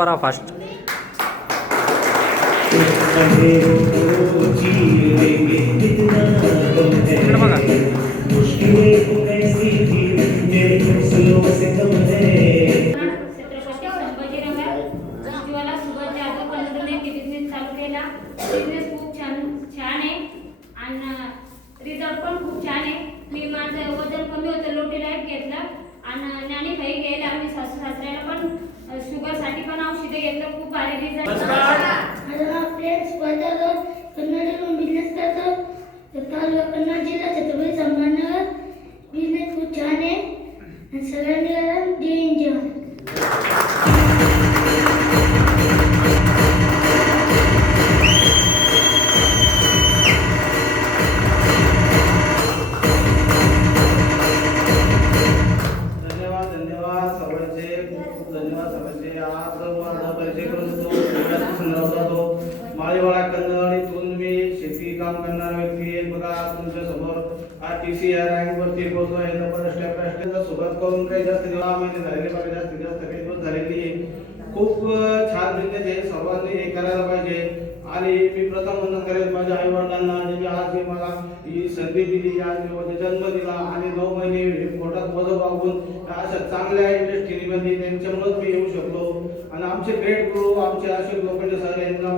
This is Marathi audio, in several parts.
उभा राहा फास्ट. इकडे बघा. बिझनेस खूप छान आहे आणि रिझल्ट पण खूप छान आहे. मी माझं वजन कमी होतं, लोटी लाईट घेतलं आणि ज्ञानी भाई घ्यायला आम्ही सासू सासऱ्याला पण शुगरसाठी पण औषधे घेतलं. खूप भारी रिझल्ट. माझं नाव फ्रेंड्स वाटागर, कन्नडमधून बिझनेस करतो. तालुका कन्नड, जिल्हा छत्रपती संभाजीनगर. बिझनेस खूप छान आहे आणि सगळ्यांनी करा. जय हिंद, जय भारत. माळीवाडा कन्नड इथून मी शेती काम करणार व्यक्ती आहे. बघा तुमच्या समोर TCR रँक वरती पोहोचलो आहे. नंबर स्टेप सुरुवात करून काही जास्त महिने झालेले बघा, जास्तीत जास्त काही दिवस झालेली आहे. खूप छान बिझनेस आहे, सर्वांनी हे करायला पाहिजे. आणि मी प्रथम वंदन करेल माझ्या आई वडिलांना, ज्यांनी आज मला ही संधी दिली, आज जन्म दिला आणि 9 महिने पोटात वजन वागून अशा चांगल्या इंडस्ट्रीमध्ये त्यांच्यामुळेच मी येऊ शकलो. आणि आमचे ग्रेट गुरु आमचे अशोक लोखंडे सर यांना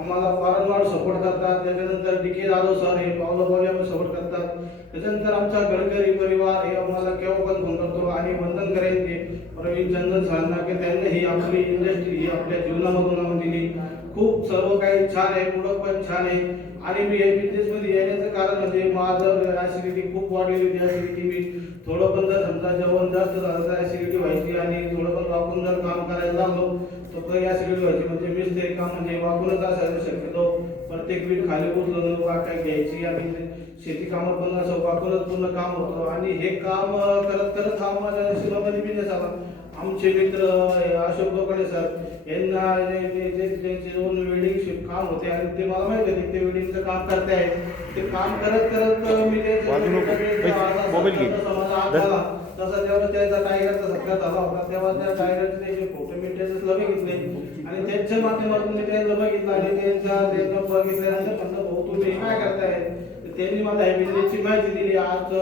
आम्हाला वारंवार सपोर्ट करतात. त्याच्यानंतर DK जाधव सर हे पावलं आम्हाला सपोर्ट करतात. त्याच्यानंतर आमचा गडकरी परिवार हे आम्हाला केव्हा पण फोन करतो आणि वंदन करेल ते प्रवीण चंदन सरांना की त्यांनी ही आपली इंडस्ट्री ही आपल्या जीवनामधून आणून दिली. खूप सर्व काही छान आहे, प्रोडक्ट पण छान आहे. आणि मी या बिझनेसमध्ये येण्याचं कारण म्हणजे माझं ॲसिडिटी खूप वाढलेली होती. ॲसिडिटी मी थोडं पण जर समजा जेवण जास्त झालं तर ॲसिडिटी व्हायची आणि थोडं पण वाकून जर काम करायला लागलो तर काही ॲसिडिटी व्हायची. म्हणजे मीच ते काम म्हणजे वाकूनच असायचं शक्यतो. प्रत्येक पीठ खाली उचलून वाकाय घ्यायची आणि शेती कामात पण असं वाकूनच पूर्ण काम होतं. आणि हे काम करत करत हा माझ्या नशिबामध्ये बिझनेस आला. आमचे मित्र अशोक लोखंडे सर यांना त्यांचे 2 वेल्डिंग काम होते आणि ते मला माहिती होते ते वेल्डिंगचं काम करते आहे. ते काम करत करत मी ते तसा जेव्हा त्याचा टायगरचा सत्कार झाला होता तेव्हा त्या टायगरचे जे फोटो मी त्याचं बघितले आणि त्यांच्या माध्यमातून मी त्यांना बघितलं आणि त्यांना बघितल्यानंतर म्हणलं भाऊ तुम्ही काय करताय. त्यांनी मला या बिझनेसची माहिती दिली. आज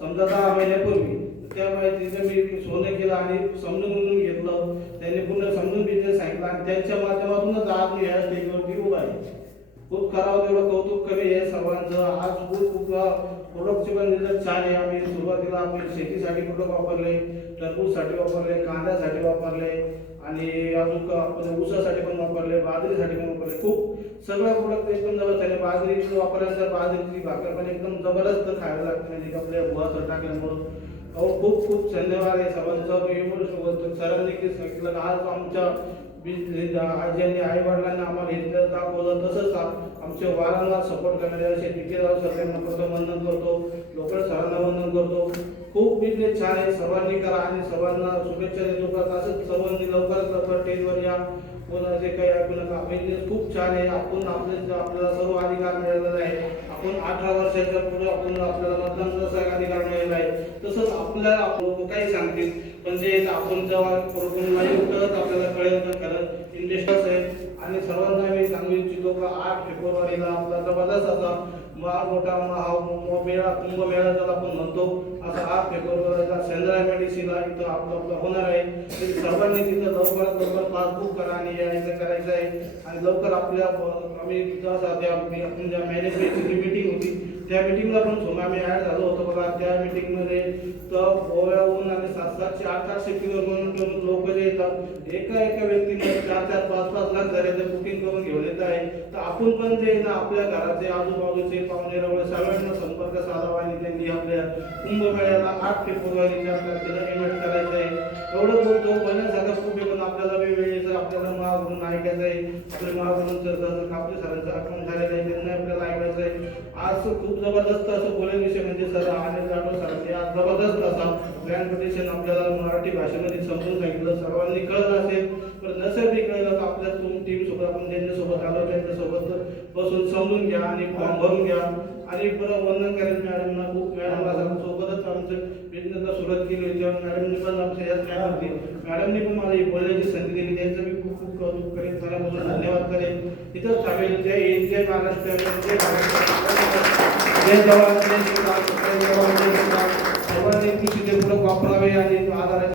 समजा 10 महिन्यापूर्वी त्या माहितीचं मी सोनं केलं आणि समजून घेतलं. त्यांनी पूर्ण समजून बिझनेस सांगितलं आणि त्यांच्या माध्यमातूनच आज मी या स्टेजवरती उभा आहे. खूप करावं तेवढं कौतुक कमी आहे सर्वांचं. आज खूप प्रोडक्टचे पण रिझल्ट छान आहे. आम्ही सुरुवातीला आपले शेतीसाठी प्रोडक्ट वापरले, टरबूजसाठी वापरले, कांद्यासाठी वापरले आणि अजून आपण ऊसासाठी पण वापरले, बाजरीसाठी पण वापरले. खूप सगळं प्रोडक्ट एकदम जबरदस्त आहे. बाजरी वापरल्यानंतर बाजरीची भाकर पण एकदम जबरदस्त खायला लागते म्हणजे आपल्या गुळाचं टाकल्यामुळं. खूप खूप धन्यवाद आहे सर्वांचं. एवढं सरांनी सांगितलं आज आमच्या आज ज्यांनी आई वडिलांना आम्हाला हे दाखवलं तसंच आमचे वारंवार सपोर्ट करणारे असे DK जाधव सर यांना प्रथम वंदन करतो, लोकल सरांना वंदन करतो. खूप बिझनेस छान आहे, सर्वांनी करा आणि सर्वांना शुभेच्छा देतो का असंच सर्वांनी लवकरात लवकर स्टेजवर या. कोणाचे काही ऐकू नका. बिझनेस खूप छान आहे. आपल्याला सर्व अधिकार मिळालेला आहे. आपण 18 वर्षाच्या पुढे आपल्याला मतदानाचा अधिकार मिळालेला आहे. तसंच आपल्याला काही सांगतील पण जे आपण जेव्हा कळत आपल्याला कळेल तर खरंच इंडस्ट्रीज आहे. आणि सर्वांना मी सांगू इच्छितो का 8 फेब्रुवारीला आपला जबरदस्त असा मोठा मेळा कुंभमेळा ज्याला आपण म्हणतो असा 8 फेब्रुवारीला सेंद्रा मेडिसिनला इथं आपलं होणार आहे. सर्वांनी तिथं लवकरात लवकर पासबुक करा आणि यायचं करायचं आहे. आणि लवकर आपल्या आम्ही तिथं आपण ज्या मॅनेजमेंटची मीटिंग होती त्या मीटिंगला पण आम्ही ॲड झालो होतो बघा. त्या मीटिंगमध्ये तर गोव्याहून आणि 700 800 शेतीवर म्हणून लोक जे येतात एका व्यक्तीने 4-4 5-5 लाख झाले बुकिंग करून घेऊन येत आहे. तर आपण पण जे ना आपल्या घराचे आजूबाजूचे पाहुणे रवळे सगळ्यांना संपर्क साधावा आणि त्यांनी आपल्या कुंभमेळ्याला 8 फेब्रुवारीच्या तारखेला इन्व्हाइट करायचं आहे. एवढं बोलतो म्हणण्यासारखं खूप आहे पण आपल्याला वेळेचं आपल्याला महागुरून ऐकायचं आहे. आपल्या महागुरून आपल्या सरांचं आगमन झालेलं आहे त्यांना आपल्याला ऐकायचं आहे. आज खूप जबरदस्त असं बोलायला विषय म्हणजे सर अनिल जाधव सरांनी आज जबरदस्त असा प्लॅन पिटिशन आपल्याला मराठी भाषेमध्ये समजून सांगितलं. सर्वांनी कळलं असेल पण नसेल कळलं तर आपल्या टीम सोबत आपण ज्यांच्यासोबत आलो त्यांच्यासोबत बसून समजून घ्या आणि फॉर्म भरून घ्या. आणि परत वंदन करेल मॅडमना खूप मॅडमला सोबतच आमचं बिझनेसला सुरुवात केली होती तेव्हा मॅडमनी पण आमच्या याच काय होती मॅडमनी पण मला ही बोलण्याची संधी दिली त्यांचं मी खूप खूप कौतुक करेन त्याबद्दल धन्यवाद करेन इथंच थांबेल जय हिंद जय महाराष्ट्र जय जवान जय किसान सर्वांनी कृषीचे पूरक वापरावे आणि आधाराचे